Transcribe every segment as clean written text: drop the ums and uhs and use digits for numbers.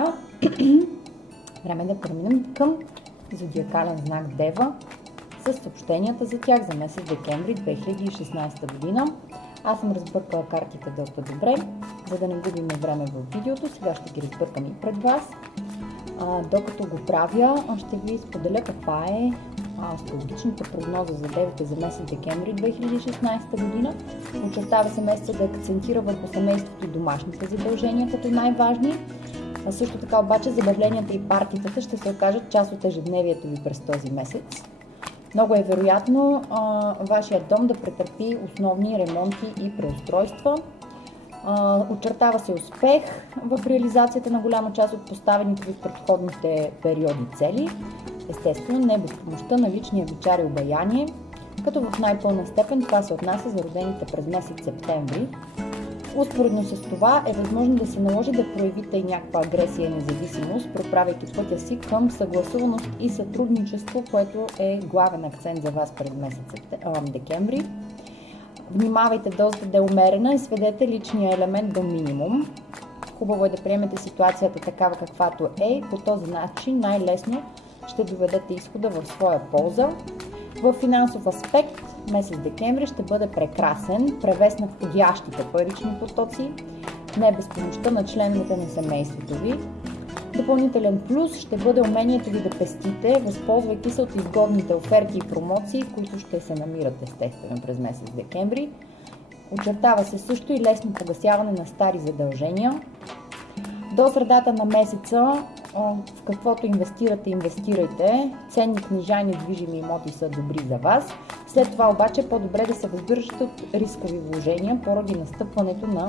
сега време да преминем към зодиакален знак Дева с съобщенията за тях за месец декември 2016 година. Аз съм разбъркала картите доста добре, за да не губим време в видеото. Сега ще ги разбъркам и пред вас. Докато го правя, ще ви споделя каква е астрологичната прогноза за девите за месец декември 2016 година. Очертава се месеца да акцентира върху семейството и домашните задължения като най-важни. Също така обаче забавленията и партитата ще се окажат част от ежедневието ви през този месец. Много е вероятно вашия дом да претърпи основни ремонти и преустройства. Очертава се успех в реализацията на голяма част от поставените ви в предходните периоди цели. Естествено, не без помощта на личния ви чар и обаяние, като в най-пълна степен това се отнася за родените през месец септември. Успоредно с това е възможно да се наложи да проявите и някаква агресия и независимост, проправяйки пътя си към съгласуваност и сътрудничество, което е главен акцент за вас през месец декември. Внимавайте доста да е умерена и сведете личния елемент до минимум. Хубаво е да приемете ситуацията такава каквато е. По този начин най-лесно ще доведете изхода в своя полза. В финансов аспект месец декември ще бъде прекрасен, превес на входящите парични потоци, не без помощта на членовете на семейството ви. Допълнителен плюс ще бъде умението ви да пестите, възползвайки се от изгодните оферти и промоции, които ще се намират естествено през месец декември. Очертава се също и лесно погасяване на стари задължения. До средата на месеца в каквото инвестирайте. Ценни книжа и недвижими имоти са добри за вас. След това обаче по-добре да се въздържате от рискови вложения поради настъпването на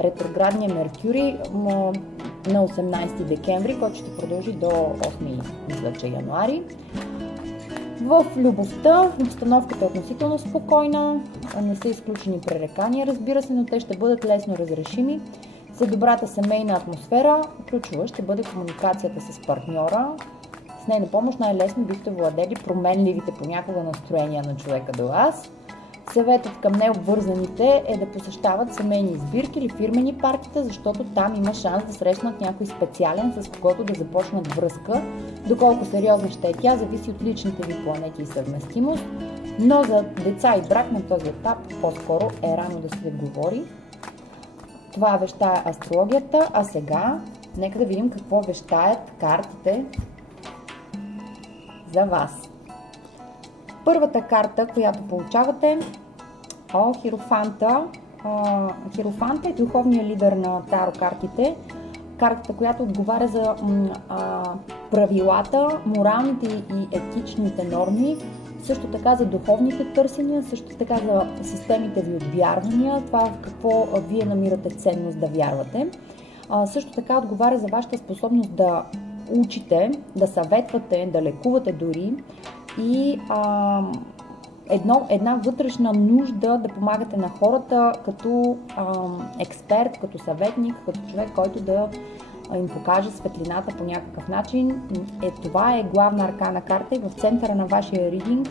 ретроградния Меркурий на 18 декември, който ще продължи до 8 януари. В любовта обстановката е относително спокойна, не са изключени пререкания, разбира се, но те ще бъдат лесно разрешими. За добрата семейна атмосфера ключова ще бъде комуникацията с партньора. С нейна помощ най-лесно бихте владели променливите понякога настроения на човека до вас. Съветът към необвързаните е да посещават семейни избирки или фирмени партита, защото там има шанс да срещнат някой специален, с когото да започнат връзка. Доколко сериозна ще е тя, зависи от личните ви планети и съвместимост, но за деца и брак на този етап по-скоро е рано да се говори. Това вещае астрологията, а сега нека да видим какво вещаят картите за вас. Първата карта, която получавате, Хиерофанта. Хиерофанта е духовният лидер на таро картите. Картата, която отговаря за правилата, моралните и етичните норми, също така за духовните търсения, също така за системите ви от вярвания, това в какво вие намирате ценност да вярвате. Също така отговаря за вашата способност да учите, да съветвате, да лекувате дори и една вътрешна нужда да помагате на хората като експерт, като съветник, като човек, който да им покаже светлината по някакъв начин. Това е главна аркана карта и в центъра на вашия ридинг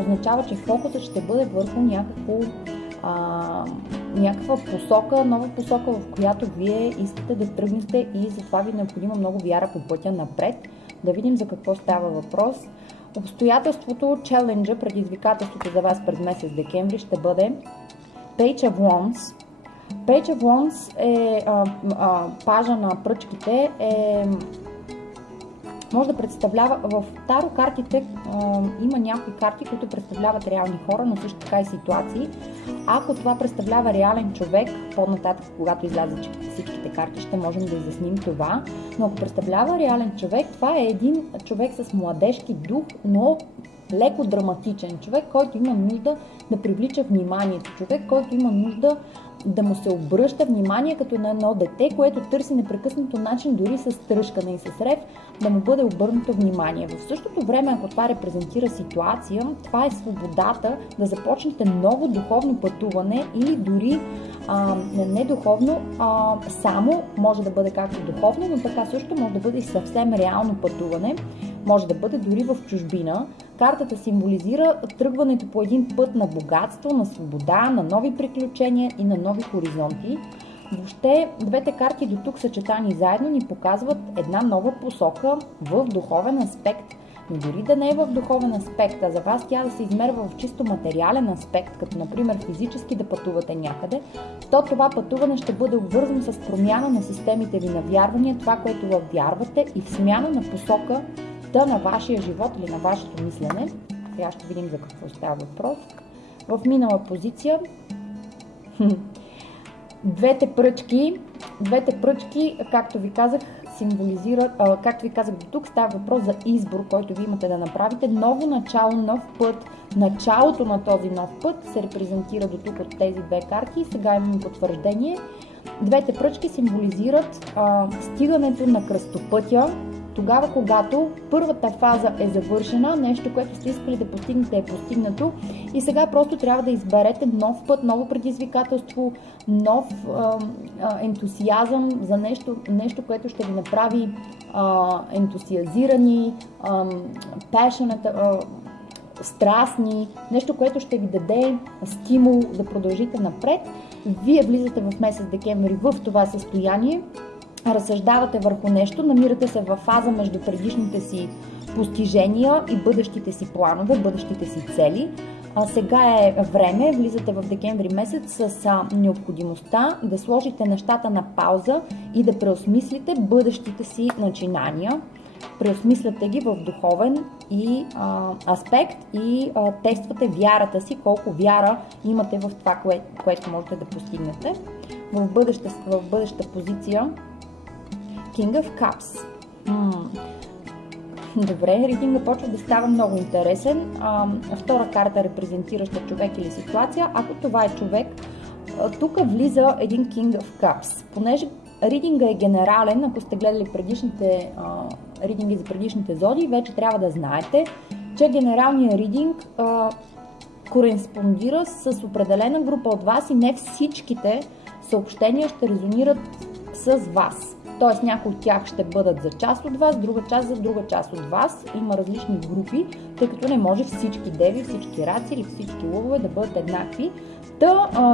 означава, че фокусът ще бъде върху някаква посока, нова посока, в която вие искате да тръгнете и затова ви е необходима много вяра по пътя напред. Да видим за какво става въпрос. Обстоятелството, челенджа, предизвикателството за вас през месец декември ще бъде Page of Wands. Page of Wands е пажа на пръчките, може да представлява, в таро картите има някои карти, които представляват реални хора, но също така и ситуации. Ако това представлява реален човек, по-нататък, когато излязат всичките карти, ще можем да изясним това, но ако представлява реален човек, това е един човек с младежки дух, но леко драматичен човек, който има нужда да привлича вниманието, човек, който има нужда да му се обръща внимание като на едно дете, което търси непрекъснато начин, дори с тръшкане и с рев, да му бъде обърнато внимание. В същото време, ако това репрезентира ситуация, това е свободата да започнете ново духовно пътуване или дори не духовно, само може да бъде както духовно, но така също може да бъде и съвсем реално пътуване. Може да бъде дори в чужбина. Картата символизира тръгването по един път на богатство, на свобода, на нови приключения и на нови хоризонти. Въобще, двете карти до тук съчетани заедно ни показват една нова посока в духовен аспект. Но дори да не е в духовен аспект, а за вас тя да се измерва в чисто материален аспект, като например физически да пътувате някъде, то това пътуване ще бъде обвързано с промяна на системите ви на вярвания, това, което вярвате, и в смяна на посока на вашия живот или на вашето мислене. Сега ще видим за какво става въпрос. В минала позиция двете пръчки, както ви казах, символизират, както ви казах до тук, става въпрос за избор, който ви имате да направите. Ново начало, нов път. Началото на този нов път се репрезентира до тук от тези две карти. Сега имаме потвърждение. Двете пръчки символизират стигането на кръстопътя. Тогава, когато първата фаза е завършена, нещо, което сте искали да постигнете, е постигнато и сега просто трябва да изберете нов път, ново предизвикателство, нов ентусиазъм за нещо, което ще ви направи ентусиазирани, passionate, страстни, нещо, което ще ви даде стимул да продължите напред. Вие влизате в месец декември в това състояние, разсъждавате върху нещо, намирате се във фаза между предишните си постижения и бъдещите си планове, бъдещите си цели. Сега е време, влизате в декември месец с необходимостта да сложите нещата на пауза и да преосмислите бъдещите си начинания. Преосмисляте ги в духовен аспект и тествате вярата си, колко вяра имате в това, което можете да постигнете. В бъдеща позиция King of Cups. Добре, ридинга почва да става много интересен. Втора карта, репрезентираща човек или ситуация. Ако това е човек, тук влиза един King of Cups. Понеже ридинга е генерален, ако сте гледали предишните ридинги за предишните зодии, вече трябва да знаете, че генералният ридинг кореспондира с определена група от вас и не всичките съобщения ще резонират с вас. Т.е. някои от тях ще бъдат за част от вас, друга част за друга част от вас. Има различни групи, тъй като не може всички деви, всички раци или всички лъвове да бъдат еднакви.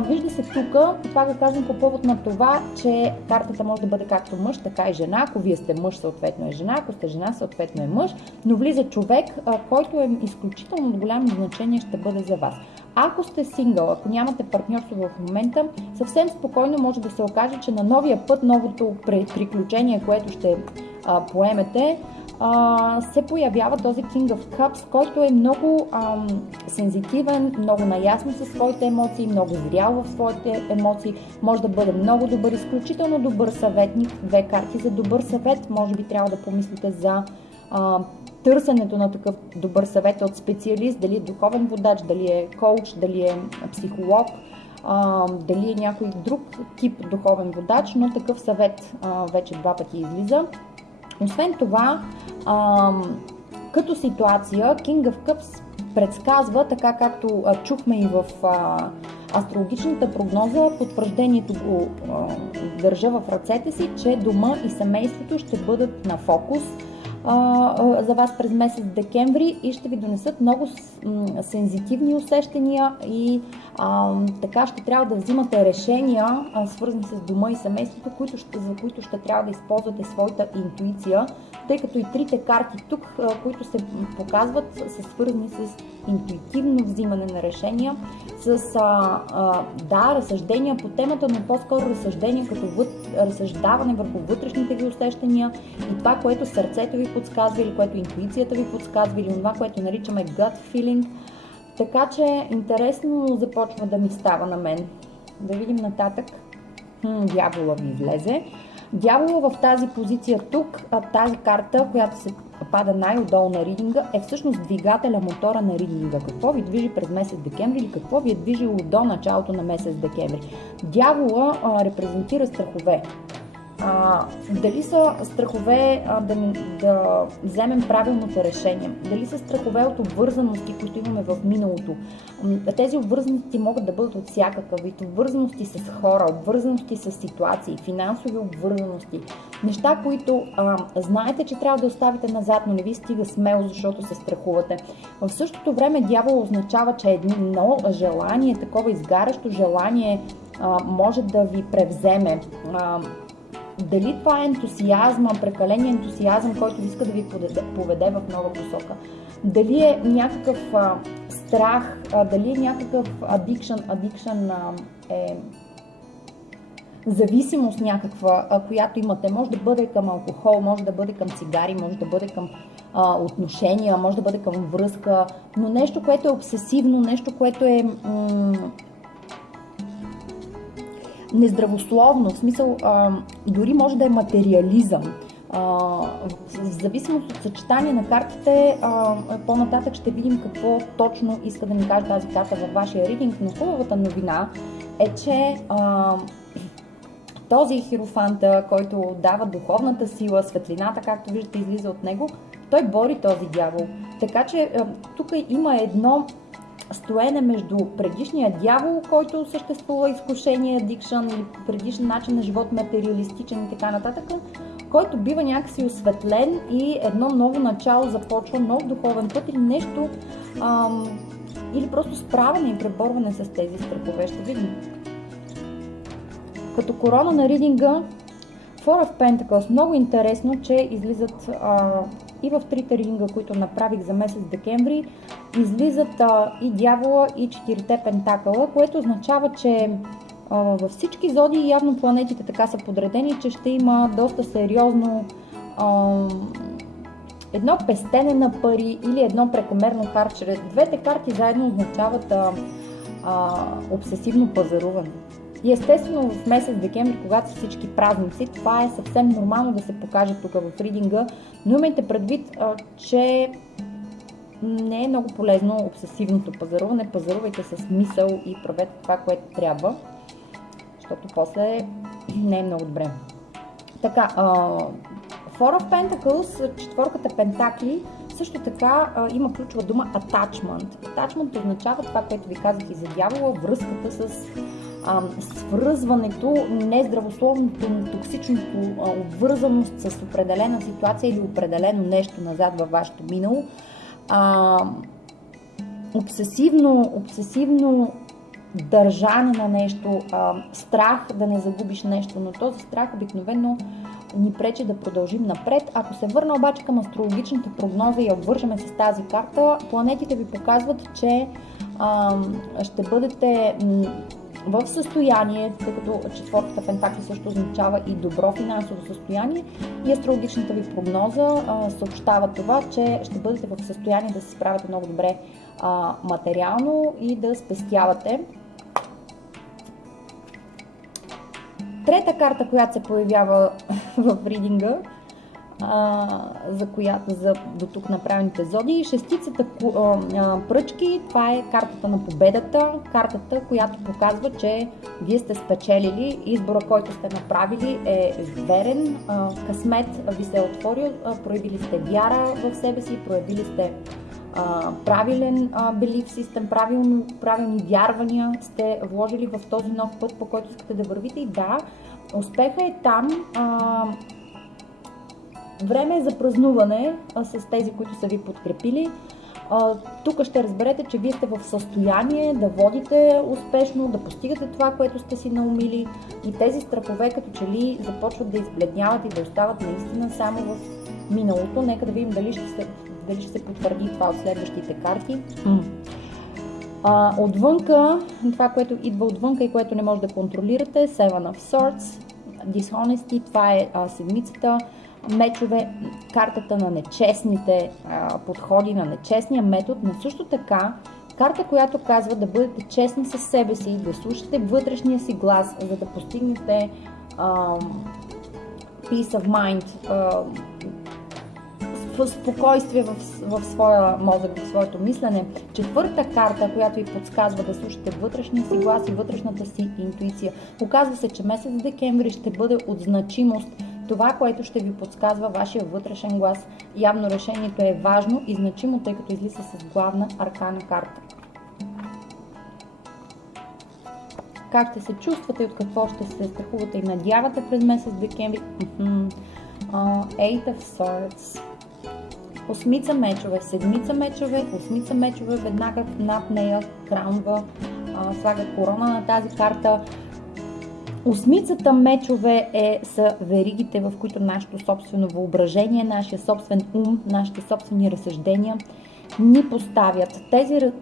Вижда се тук, това го казвам по повод на това, че картата може да бъде както мъж, така и жена. Ако вие сте мъж, съответно е жена, ако сте жена, съответно е мъж, но влиза човек, който е изключително голямо значение ще бъде за вас. Ако сте сингъл, ако нямате партньорство в момента, съвсем спокойно може да се окаже, че на новия път, новото приключение, което ще поемете, се появява този King of Cups, който е много сензитивен, много наясно със своите емоции, много зрял в своите емоции, може да бъде много добър, изключително добър съветник. Две карти за добър съвет, може би трябва да помислите за търсенето на такъв добър съвет от специалист, дали е духовен водач, дали е коуч, дали е психолог, дали е някой друг тип духовен водач, но такъв съвет вече два пъти излиза. Освен това, като ситуация, King of Cups предсказва, така както чухме и в астрологичната прогноза, потвърждението го държа в ръцете си, че дома и семейството ще бъдат на фокус за вас през месец декември и ще ви донесат много сензитивни усещания и така ще трябва да взимате решения, свързани с дома и семейството, за които ще трябва да използвате своята интуиция, тъй като и трите карти тук, които се показват, са свързани с интуитивно взимане на решения, с разсъждения по темата, но по-скоро разсъждения като разсъждаване върху вътрешните ви усещания и това, което сърцето ви подсказва или което интуицията ви подсказва или това, което наричаме gut feeling. Така че интересно започва да ми става на мен. Да видим нататък. Дявола ви излезе. Дявола в тази позиция тук, тази карта, която се пада най-отдолу на ридинга, е всъщност двигателя, мотора на ридинга. Какво ви движи през месец декември или какво ви е движило до началото на месец декември. Дявола репрезентира страхове. Дали са страхове да вземем правилното решение, дали са страхове от обвързаности, които имаме в миналото. Тези обвързаности могат да бъдат от всякакъв вид, обвързаности с хора, обвързаности с ситуации, финансови обвързаности, неща, които знаете, че трябва да оставите назад, но не ви стига смело, защото се страхувате. В същото време дявол означава, че едно желание, такова изгарящо желание може да ви превземе. Дали това е ентусиазма, прекаления ентусиазъм, който иска да ви поведе в нова посока. Дали е някакъв страх, дали е някакъв addiction е зависимост някаква, която имате. Може да бъде към алкохол, може да бъде към цигари, може да бъде към отношения, може да бъде към връзка, но нещо, което е обсесивно, нещо, което е нездравословно, в смисъл дори може да е материализъм. В зависимост от съчетание на картите, по-нататък ще видим какво точно иска да ни каже тази карта във вашия ридинг, но хубавата новина е, че този хиерофанта, който дава духовната сила, светлината, както виждате, излиза от него, той бори този дявол. Така че тук има едно стоене между предишния дявол, който съществува, изкушение, addiction или предишен начин на живот, материалистичен и така нататък, който бива някакси осветлен и едно ново начало започва, нов духовен път или нещо, или просто справяне и преборване с тези страхове. Ще видим. Като корона на ридинга, Four of Pentacles, много интересно, че излизат и в трите ридинга, които направих за месец декември, излизат и дявола и четирите пентакъла, което означава, че във всички зодии явно планетите така са подредени, че ще има доста сериозно едно пестене на пари или едно прекомерно харчене. Двете карти заедно означават обсесивно пазаруване. И естествено в месец декември, когато са всички празници, това е съвсем нормално да се покаже тук в ридинга, но имайте предвид, че не е много полезно обсесивното пазаруване. Пазарувайте с мисъл и правете това, което трябва, защото после не е много добре. Така, Four of Pentacles, четворката пентакли, също така има ключова дума attachment. Attachment означава това, което ви казах и за дявола, връзката с свързването, нездравословното, токсичното обвързаност с определена ситуация или определено нещо назад във вашето минало. Обсесивно държане на нещо, страх да не загубиш нещо, но този страх обикновено ни пречи да продължим напред. Ако се върна обаче към астрологичната прогноза и я обвържаме с тази карта, планетите ви показват, че ще бъдете в състояние, тъй като четвъртата пентакли също означава и добро финансово състояние, и астрологичната ви прогноза съобщава това, че ще бъдете в състояние да се справяте много добре материално и да спестявате. Трета карта, която се появява в ридинга, за до тук направените зодии, шестицата пръчки, това е картата на победата, картата, която показва, че вие сте спечелили, избора, който сте направили е верен, късмет ви се е отворил, проявили сте вяра в себе си, проявили сте правилен belief system, правилни вярвания сте вложили в този нов път, по който искате да вървите, и да, успеха е там. Време е за празнуване с тези, които са ви подкрепили. Тук ще разберете, че вие сте в състояние да водите успешно, да постигате това, което сте си наумили, и тези страхове като че ли започват да избледняват и да остават наистина само в миналото. Нека да видим дали ще се потвърди това от следващите карти. Отвънка, това, което идва отвънка и което не може да контролирате, Seven of Swords, Dishonesty, това е седмицата мечове, картата на нечестните подходи, на нечестния метод, но също така карта, която казва да бъдете честни със себе си, да слушате вътрешния си глас, за да постигнете peace of mind, спокойствие в своя мозък, в своето мислене. Четвърта карта, която ви подсказва да слушате вътрешния си глас и вътрешната си интуиция. Оказва се, че месец декември ще бъде от значимост това, което ще ви подсказва вашия вътрешен глас. Явно решението е важно и значимо, тъй като излиза с главна аркана карта. Как ще се чувствате, от какво ще се страхувате и надявате през месец декември? Eight of Swords. Осмица мечове, седмица мечове, осмица мечове, веднага над нея крамва, слага корона на тази карта. Осмицата мечове са веригите, в които нашето собствено въображение, нашия собствен ум, нашите собствени разсъждения ни поставят.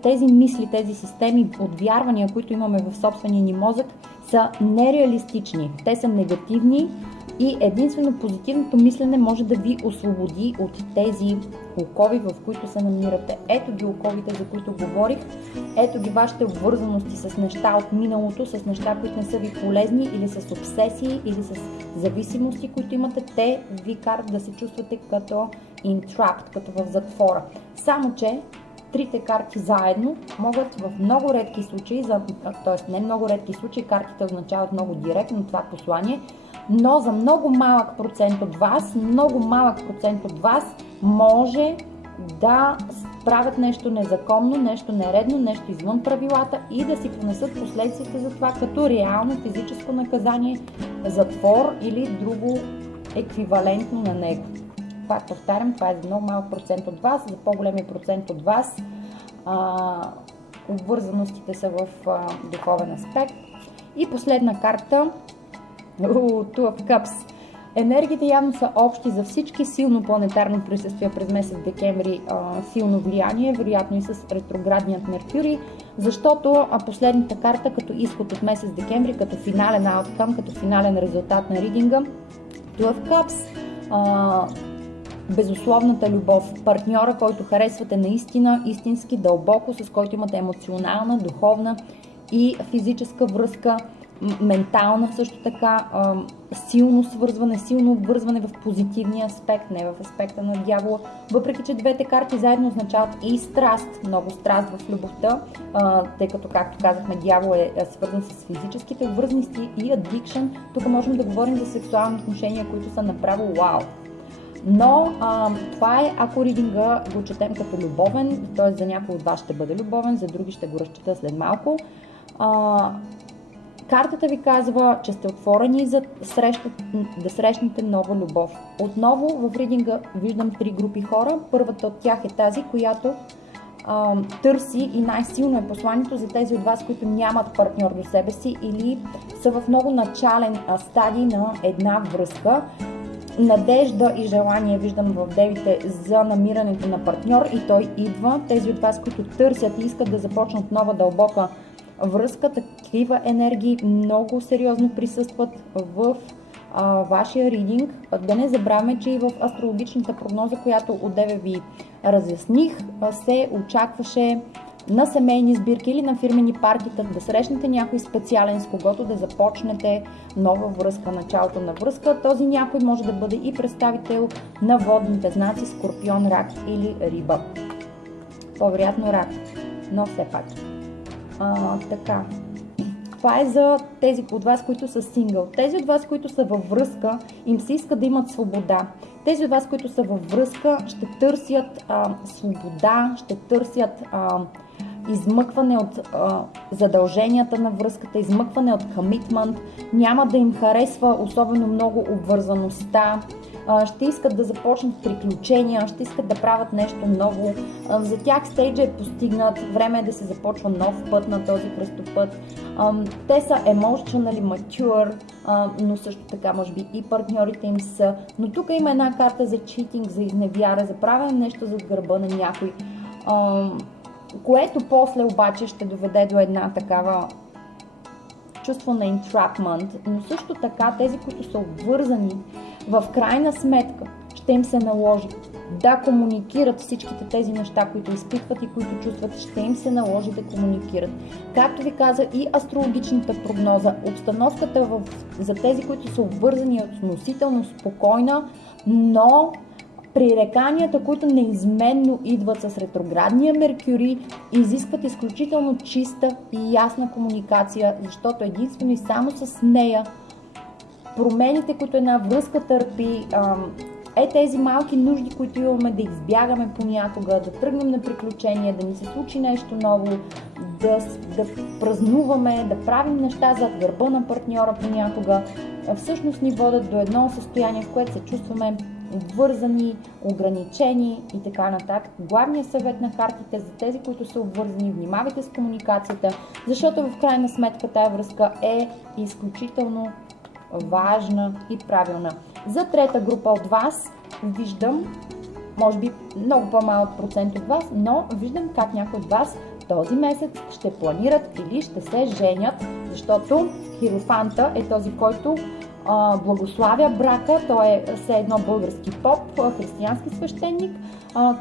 Тези мисли, тези системи от вярвания, които имаме в собствения ни мозък, са нереалистични. Те са негативни и единствено позитивното мислене може да ви освободи от тези окови, в които се намирате. Ето ги оковите, за които говорих. Ето ги вашите обвързаности с неща от миналото, с неща, които не са ви полезни, или с обсесии, или с зависимости, които имате. Те ви карат да се чувствате като entrapped, като в затвора. Само че трите карти заедно могат в много редки случаи, т.е. не много редки случаи, картите означават много директно това послание, но за много малък процент от вас може да правят нещо незаконно, нещо нередно, нещо извън правилата и да си понесат последствията за това като реално физическо наказание, затвор или друго еквивалентно на него. Пак повтарям, това е за много малък процент от вас, за по-големия процент от вас обвързаностите са в духовен аспект. И последна карта, Two of Cups. Енергиите явно са общи за всички, силно планетарно присъствие през месец декември, силно влияние, вероятно и с ретроградният Меркурий, защото последната карта като изход от месец декември, като финален outcome, като финален резултат на ридинга, Two of Cups, безусловната любов, партньора, който харесвате наистина, истински, дълбоко, с който имате емоционална, духовна и физическа връзка, ментална също така, силно свързване, силно обвързване в позитивния аспект, не в аспекта на дявола, въпреки че двете карти заедно означават и страст, много страст в любовта, тъй като, както казахме, дявол е свързан с физическите обвързаности и addiction. Тук можем да говорим за сексуални отношения, които са направо вау. Но това е, ако ридинга го четем като любовен, т.е. за някой от вас ще бъде любовен, за други ще го разчета след малко. Картата ви казва, че сте отворени за да срещнете нова любов. Отново в ридинга виждам три групи хора. Първата от тях е тази, която търси, и най-силно е посланието за тези от вас, които нямат партньор до себе си или са в много начален стадий на една връзка. Надежда и желание виждам в девите за намирането на партньор и той идва. Тези от вас, които търсят и искат да започнат нова дълбока връзка, такива енергии много сериозно присъстват в вашия ридинг. Да не забравяме, че и в астрологичната прогноза, която одеве ви разясних, се очакваше на семейни сбирки или на фирмени партита да срещнете някой специален, с когото да започнете нова връзка, началото на връзка. Този някой може да бъде и представител на водните знаци Скорпион, Рак или Риба. По-вероятно Рак, но все пак. Така. Това е за тези от вас, които са сингъл. Тези от вас, които са във връзка, им се иска да имат свобода. Тези от вас, които са във връзка, ще търсят свобода, ще търсят измъкване от задълженията на връзката, измъкване от комитмент. Няма да им харесва особено много обвързаността. Ще искат да започнат приключения, ще искат да правят нещо ново. За тях стейджа е постигнат, време е да се започва нов път на този кръстопът. Те са emotionally mature, но също така може би и партньорите им са. Но тук има една карта за читинг, за изневяра, за правене нещо зад гърба на някой, което после обаче ще доведе до една такава чувство на entrapment, но също така тези, които са обвързани, в крайна сметка ще им се наложи да комуникират всичките тези неща, които изпитват и които чувстват, ще им се наложи да комуникират. Както ви каза и астрологичната прогноза, обстановката за тези, които са обвързани, е относително спокойна, но пререканията, които неизменно идват с ретроградния Меркурий, изискват изключително чиста и ясна комуникация, защото единствено и само с нея промените, които една връзка търпи, тези малки нужди, които имаме да избягаме понякога, да тръгнем на приключения, да ни се случи нещо ново, да празнуваме, да правим неща зад гърба на партньора понякога, всъщност ни водят до едно състояние, в което се чувстваме обвързани, ограничени и така нататък. Главният съвет на картите за тези, които са обвързани, внимавайте с комуникацията, защото в крайна сметка тая връзка е изключително важна и правилна. За трета група от вас виждам, може би много по-малък процент от вас, но виждам как някои от вас този месец ще планират или ще се женят, защото Хиерофанта е този, който благославя брака. Той е все едно български поп, християнски свещеник,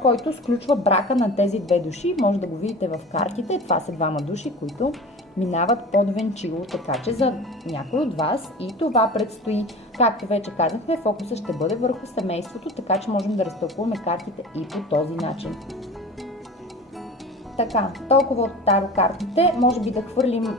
който сключва брака на тези две души. Може да го видите в картите. Това са двама души, които минават под венчило, така че за някой от вас и това предстои. Както вече казахме, фокусът ще бъде върху семейството, така че можем да разтълкуваме картите и по този начин. Така, толкова от таро картите. Може би да хвърлим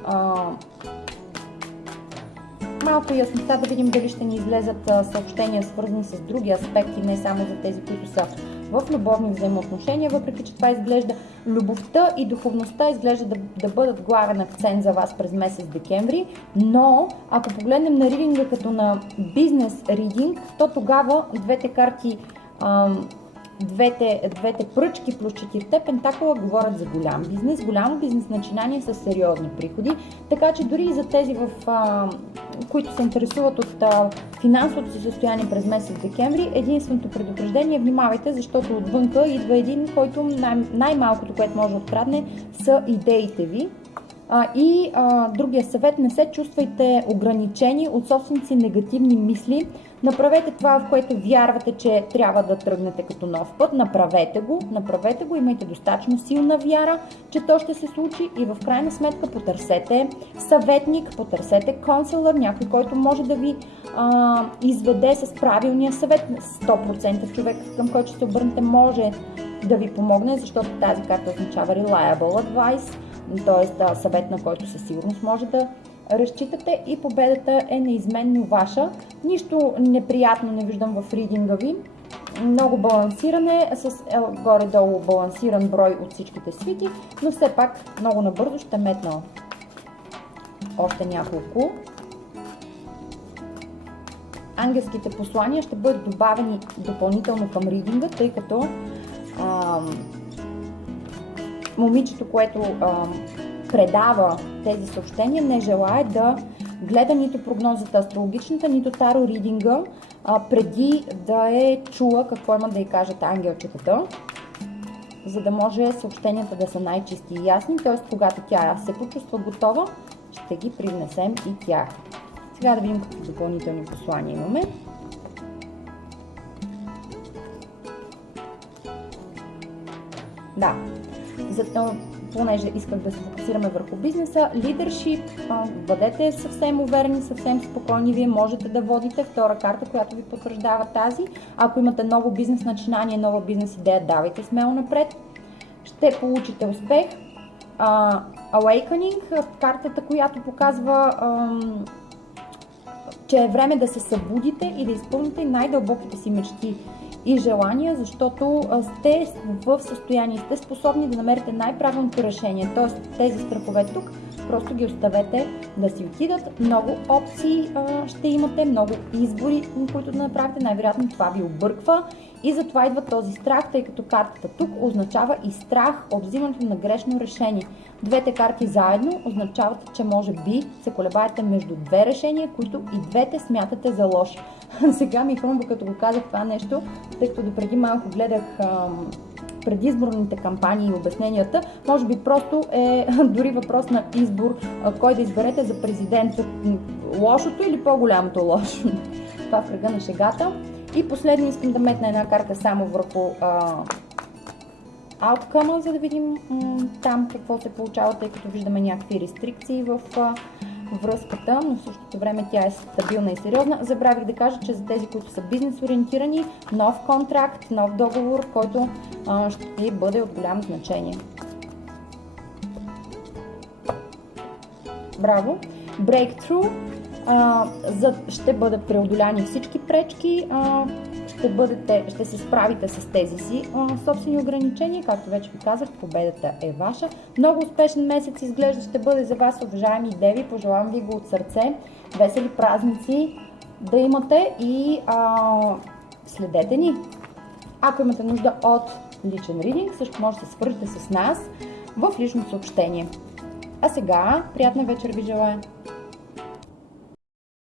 малко яснота, да видим дали ще ни излезат съобщения, свързани с други аспекти, не само за тези, които са в любовни взаимоотношения, въпреки че това изглежда, любовта и духовността изглежда да бъдат главен акцент за вас през месец декември, но ако погледнем на ридинга като на бизнес ридинг, то тогава двете карти, двете пръчки плюс 4 пентакъла говорят за голям бизнес, голямо бизнес начинание с сериозни приходи, така че дори и за тези, които се интересуват от финансовото си състояние през месец декември, единственото предупреждение: внимавайте, защото отвънка идва един, който най-малкото, което може да открадне, са идеите ви. Другия съвет: не се чувствайте ограничени от собствените си негативни мисли. Направете това, в което вярвате, че трябва да тръгнете като нов път. Направете го, имайте достатъчно силна вяра, че то ще се случи и в крайна сметка потърсете съветник, потърсете консулър, някой, който може да ви изведе с правилния съвет. 100% човек, към който ще се обърнете, може да ви помогне, защото тази карта означава reliable advice, т.е. съвет, на който със сигурност може да разчитате и победата е неизменно ваша. Нищо неприятно не виждам в ридинга ви. Много балансиране, с горе-долу балансиран брой от всичките свити, но все пак много набързо ще метна още няколко. Ангелските послания ще бъдат добавени допълнително към ридинга, тъй като момичето, което предава тези съобщения, не желае да гледа нито прогнозата астрологичната, нито таро ридинга, преди да е чула какво има да й кажат ангелчетата, за да може съобщенията да са най-чисти и ясни, т.е. когато тя се почувства готова, ще ги привнесем и тях. Сега да видим какви допълнителни послания имаме. Да, понеже исках да се фокусираме върху бизнеса, лидершип, бъдете съвсем уверени, съвсем спокойни, вие можете да водите. Втора карта, която ви потвърждава тази. Ако имате ново бизнес начинание, нова бизнес идея, давайте смело напред. Ще получите успех. Awakening, картата, която показва, че е време да се събудите и да изпълните най-дълбоките си мечти и желания, защото сте в състояние, сте способни да намерите най-правилното решение. Т.е. тези страхове тук просто ги оставете да си отидат. Много опции ще имате, много избори, които да направите. Най-вероятно това ви обърква и затова идва този страх, тъй като картата тук означава и страх от взимането на грешно решение. Двете карти заедно означават, че може би се колебаете между две решения, които и двете смятате за лоши. Сега ми хрумва, като го казах това нещо, тъй като допреди малко гледах предизборните кампании и обясненията. Може би просто е дори въпрос на избор, кой да изберете за президент, лошото или по-голямото лошо. Това в кръга на шегата. И последно искам да метна една карта само върху outcome, за да видим там какво се получава, тъй като виждаме някакви рестрикции в връзката, но в същото време тя е стабилна и сериозна. Забравих да кажа, че за тези, които са бизнес ориентирани, нов контракт, нов договор, който ще бъде от голямо значение. Браво! Breakthrough. Ще бъдат преодоляни всички пречки, ще се справите с тези си собствени ограничения. Както вече ви казах, победата е ваша. Много успешен месец изглежда ще бъде за вас, уважаеми деви. Пожелавам ви го от сърце. Весели празници да имате и Следете ни! Ако имате нужда от личен ридинг, също може да се свържете с нас в лично съобщение. А сега, приятна вечер ви желая!